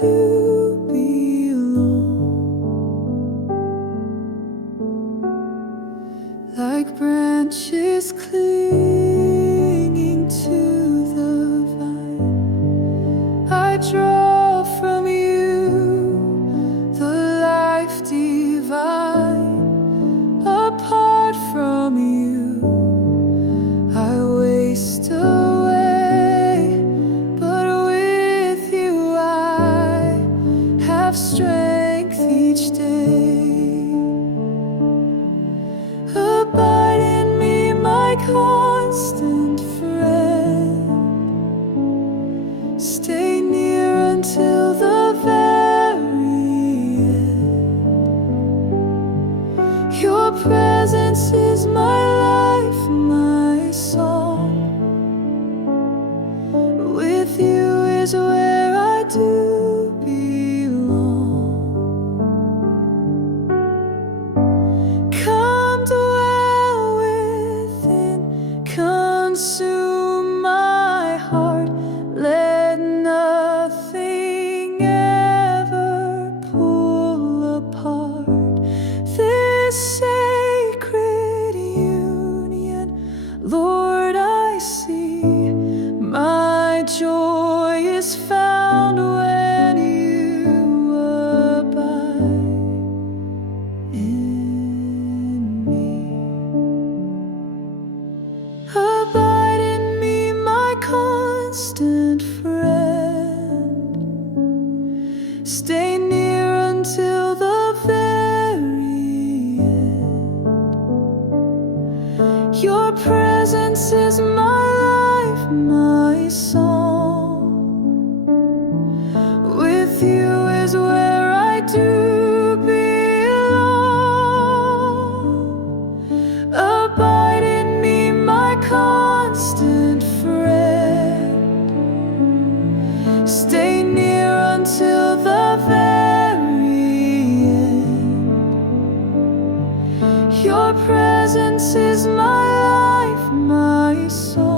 do belong. Like branches clinging to the vine, I draw from you the life divine. Apart from you, I waste away, but with you I have strength each day. Abide in me, my constant friend. Stay near until the very end. Your presence is my life, my song. With you is where I do belong. Come dwell within, consume my heart. Let nothing ever pull apart this sacred union. Lord, I see my joy is found when you abide in me. Abide in me, my constant friend. Stay near until the very end. Your presence is my life, my song. With you is where I do belong. Abide in me, my constant friend. Stay near until the very end. Your presence is my life, my soul.